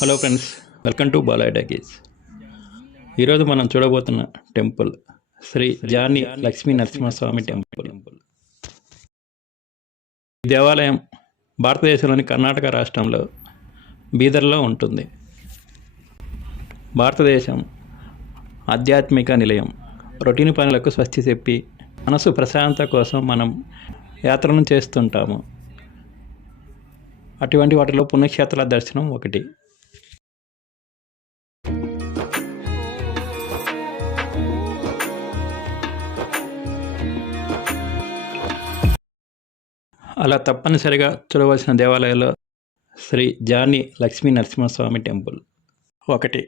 Hello friends, welcome to Balai talkies. ఈరోజు మనం చూడబోతున్న టెంపుల్ శ్రీ జాని లక్ష్మీ నరసింహస్వామి టెంపుల్. ఈ దేవాలయం భారతదేశంలోని కర్ణాటక రాష్ట్రంలో బీదర్లో ఉంటుంది. భారతదేశం ఆధ్యాత్మిక నిలయం. రొటీన్ పనులకు స్వస్తి చెప్పి మనసు ప్రశాంతత కోసం మనం యాత్రను చేస్తుంటాము. అటువంటి వాటిలో పుణ్యక్షేత్రాల దర్శనం ఒకటి. అలా తప్పనిసరిగా చూడవలసిన దేవాలయాల్లో శ్రీ జాని లక్ష్మీ నరసింహస్వామి టెంపుల్ ఒకటి.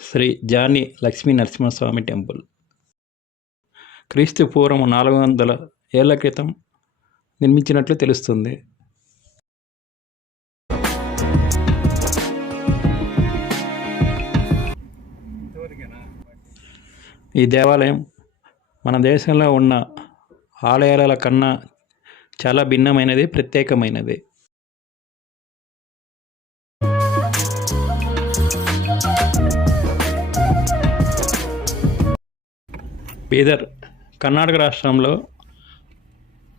శ్రీ జాని లక్ష్మీ నరసింహస్వామి టెంపుల్ క్రీస్తు పూర్వం 400 ఏళ్ల క్రితం నిర్మించినట్లు తెలుస్తుంది. ఈ దేవాలయం మన దేశంలో ఉన్న ఆలయాల కన్నా చాలా భిన్నమైనది, ప్రత్యేకమైనది. బీదర్ కర్ణాటక రాష్ట్రంలో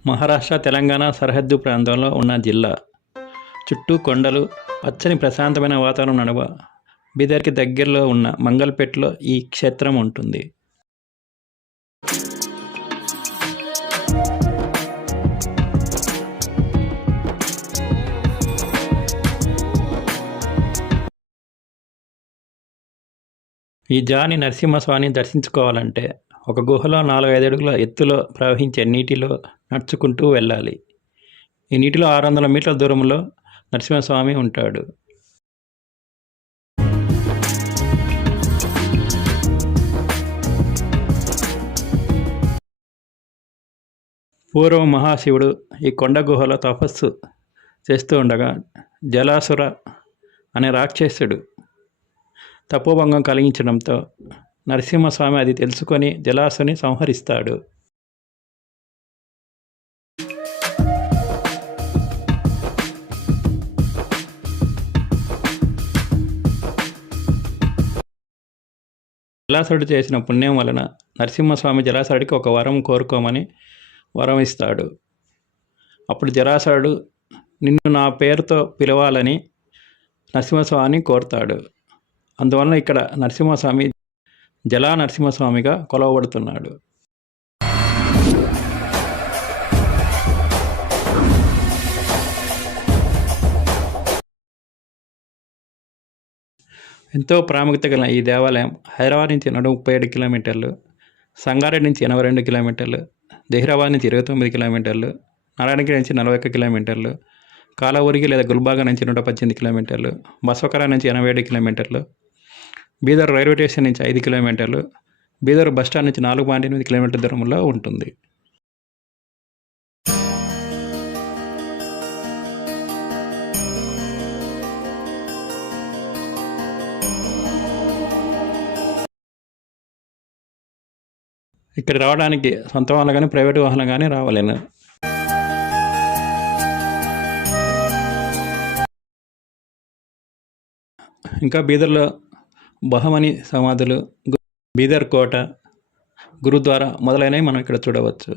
మహారాష్ట్ర, తెలంగాణ సరిహద్దు ప్రాంతంలో ఉన్న జిల్లా. చుట్టూ కొండలు, పచ్చని ప్రశాంతమైన వాతావరణం నడుమ బీదర్కి దగ్గరలో ఉన్న మంగల్పేట్లో ఈ క్షేత్రం ఉంటుంది. ఈ జాని నరసింహస్వామిని దర్శించుకోవాలంటే ఒక గుహలో 4-5 అడుగుల ఎత్తులో ప్రవహించే నీటిలో నడుచుకుంటూ వెళ్ళాలి. ఈ నీటిలో 600 మీటర్ల దూరంలో నరసింహస్వామి ఉంటాడు. పూర్వం మహాశివుడు ఈ కొండ గుహలో తపస్సు చేస్తూ ఉండగా జలాసుర అనే రాక్షసుడు తపోభంగం కలిగించడంతో నరసింహస్వామి అది తెలుసుకొని జలాసుని సంహరిస్తాడు. జలాసురుడు చేసిన పుణ్యం వలన నరసింహస్వామి జలాసురుడికి ఒక వరం కోరుకోమని వరం ఇస్తాడు. అప్పుడు జలాసురుడు నిన్ను నా పేరుతో పిలవాలని నరసింహస్వామిని కోరుతాడు. అందువలన ఇక్కడ నరసింహస్వామి జలా నరసింహస్వామిగా కొలవబడుతున్నాడు. ఎంతో ప్రాముఖ్యత గల ఈ దేవాలయం హైదరాబాద్ నుంచి 137 కిలోమీటర్లు, సంగారెడ్డి నుంచి 82 కిలోమీటర్లు, జహీరాబాద్ నుంచి 29 కిలోమీటర్లు, నారాయణగిరి నుంచి 41 కిలోమీటర్లు, కాలవురికి లేదా గుల్బాగా నుంచి 118 కిలోమీటర్లు, బసవకర నుంచి 87 కిలోమీటర్లు, బీదర్ రైల్వే స్టేషన్ నుంచి 5 కిలోమీటర్లు, బీదర్ బస్టాండ్ నుంచి 4.8 కిలోమీటర్ల దూరంలో ఉంటుంది. ఇక్కడ రావడానికి సొంత వాహనం కానీ ప్రైవేటు వాహనం కానీ రావాలేను. ఇంకా బీదర్లో బహమని సమాధులు, బీదర్ కోట, గురుద్వారా మొదలైనవి మనం ఇక్కడ చూడవచ్చు.